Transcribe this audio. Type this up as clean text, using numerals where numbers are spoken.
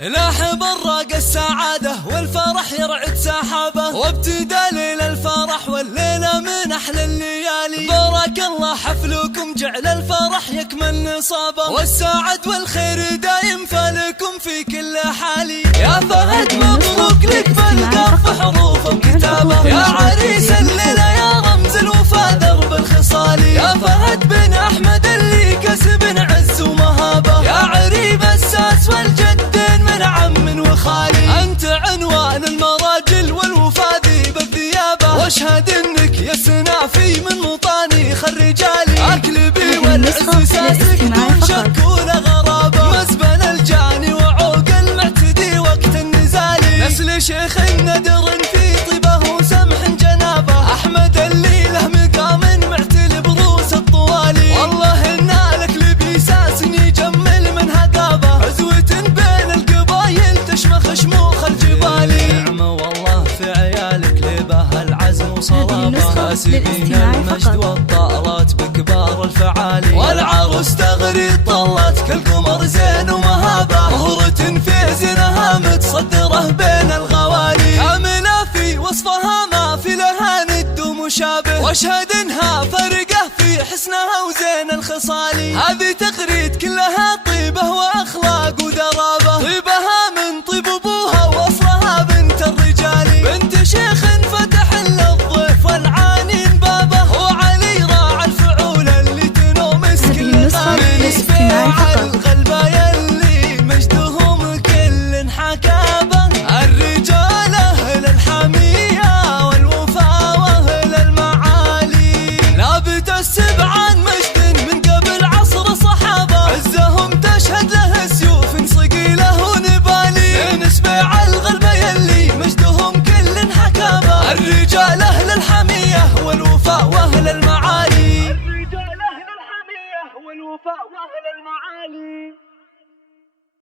لاحب الراق السعادة والفرح يرعد سحابه، وابتدى ليل الفرح والليلة من أحلى الليالي. بارك الله حفلكم جعل الفرح يكمل نصابه، والسعد والخير دايم فالكم في كل حالي. يا فهد مبروك لك بالقرف حروف وكتابه، يا عريس الليلة يا رمز الوفا درب الخصالي. يا فهد بن أحمد اللي كسب عز ومهابه، يا عريب الساس والجدين من عم وخالي. أنت عنوان المراجل والوفا ذيب الثيابة، واشهد انك يا سنافي من مطانيخ الرجالي. اكلبي والعز ساسك دون شك ولا غرابة، مزبل الجاني وعوق المعتدي وقت النزالي. نسل شيخ ندر في طيبه وسمح جنابه، احمد اللي له مقام معتل بروس الطوالي. والله ان لك لبي ساس يجمل من هقابه، عزوة بين القبايل تشمخ شموخ الجبالي. نعمة والله في عيالك لبه العزم وصلابه، كاسبين المجد والطارات بكبار الفعالي. والعروس تغري طلت كالقمر زين ومهابه، مهرة في زينها متصدره بين الغوالي. كاملة في وصفها ما في لها ند ومشابه، واشهد انها فرقه في حسنها وزين الخصالي. هذه تقريد كلها طيبه واخلاق وذرابه، طيبها من طيب ابوها واصلها بنت الرجال. بنت شيخ فتح للضيف والعانين بابه، وعلي راعى الفعول اللي تنومس كل غالي. بيع الغلبه يلي مجدهم كل حكابه، الرجال اهل الحميه والوفا واهل المعالي. لابت السبع عن مجد من قبل عصر صحابه، عزهم تشهد له سيوف صقيله ونبالي. نس بيع الغلبه يلي مجدهم كل حكابه، الرجال اهل الحميه والوفا واهل المعالي. الرجال اهل الحميه والوفا واهل المعالي.